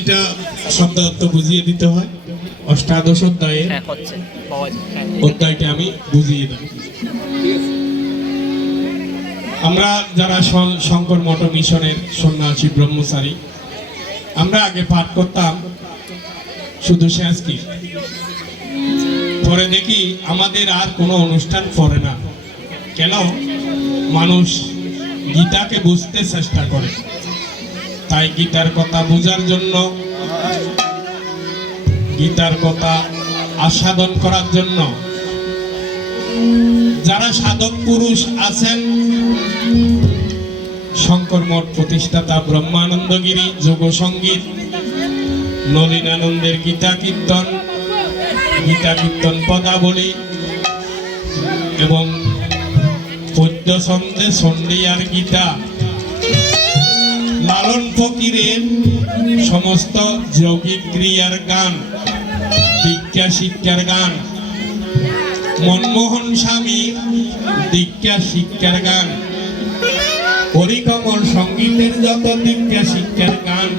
যেটা শব্দ অর্থ বুঝিয়ে দিতে হয় অষ্টাদশ অধ্যায়ে অধ্যায়টা আমি বুঝিয়ে দিই। আমরা যারা শঙ্কর মঠ মিশনের সন্ন্যাসী ব্রহ্মচারী, আমরা আগে পাঠ করতাম শুধু সংস্কৃত, পরে দেখি আমাদের আর কোনো অনুষ্ঠান করে না। কেন? মানুষ গীতাকে বুঝতে চেষ্টা করে, তাই গীতার কথা বোঝার জন্য, গীতার কথা আস্বাদন করার জন্য যারা সাধক পুরুষ আছেন, শঙ্কর মঠ প্রতিষ্ঠাতা ব্রহ্মানন্দগিরি যোগ সঙ্গীত, নলিনানন্দের গীতা কীর্তন পদাবলী এবং পদ্য ছন্দে সন্ধিয়ার গীতা, লালন ফকিরের সমস্ত যৌগিক ক্রিয়ার গান, দীক্ষা শিক্ষার গান, মনমোহন স্বামীর দীক্ষা শিক্ষার গান, হরিকমল সঙ্গীতের যত দীক্ষা শিক্ষার গান,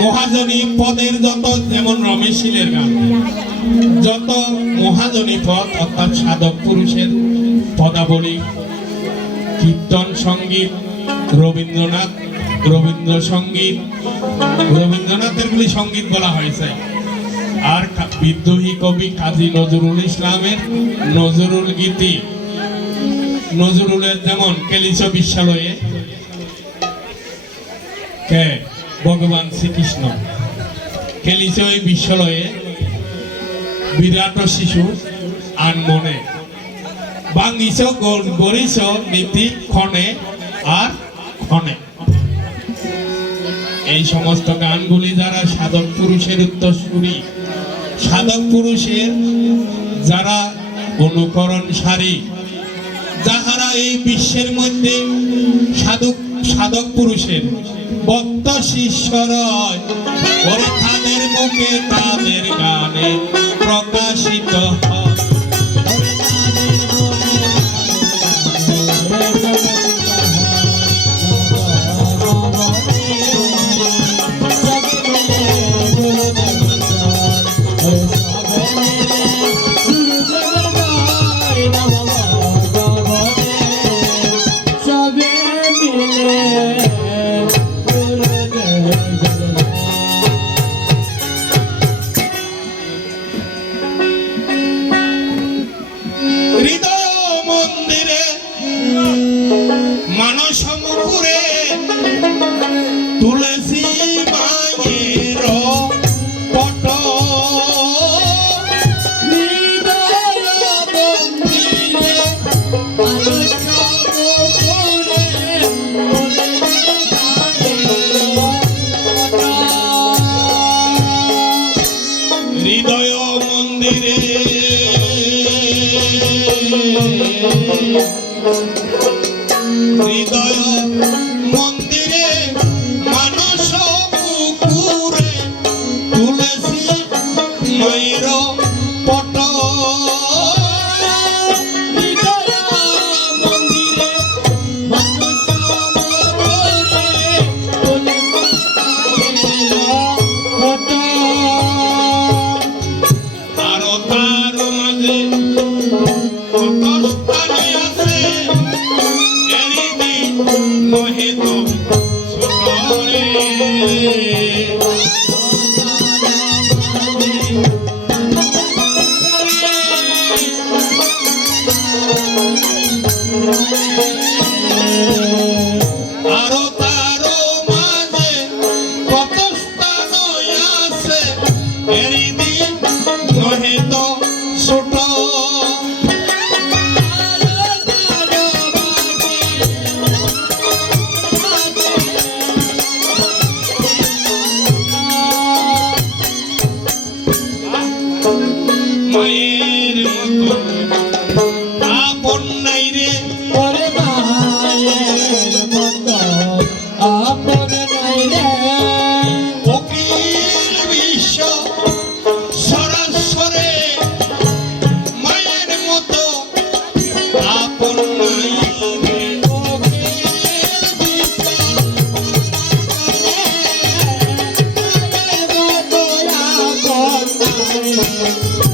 মহাজনী পদের যত, যেমন রমেশশীলের গান, যত মহাজনী পদ অর্থাৎ সাধক পুরুষের পদাবলী, কীর্তন সঙ্গীত, রবীন্দ্র সঙ্গীত, রবীন্দ্রনাথের গুলি সঙ্গীত বলা হয়েছে, আর বিদ্রোহী কবি কাজী নজরুল ইসলামের নজরুল গীতি, নজরুলের যেমন কেলিস বিশ্বলয়ে কে ভগবান শ্রীকৃষ্ণ, কেলিস বিশ্বলয়ে বিরাট শিশু আনমনে, বাঙ্গিস গরিস নীতি ক্ষণে আর ক্ষণে। এই সমস্ত গানগুলি যারা সাধক পুরুষের উত্তরসূরি, সাধক পুরুষের যারা অনুকরণসারী, যাহারা এই বিশ্বের মধ্যে সাধক পুরুষের ভক্ত শিষ্যরয়, ওরে তাদের মুখে তাদের গানে প্রকাশিত হয়। তুলসী মায়ের পট, হৃদয় মন্দিরে হৃদয় মন্দিরে মানস পুকুরে তুলসী মায়ের পট, হৃদয় মন্দিরে মানস পুকুরে পট, আর তার মাঝে কত স্থানে আছে মোহিত সুরে। রে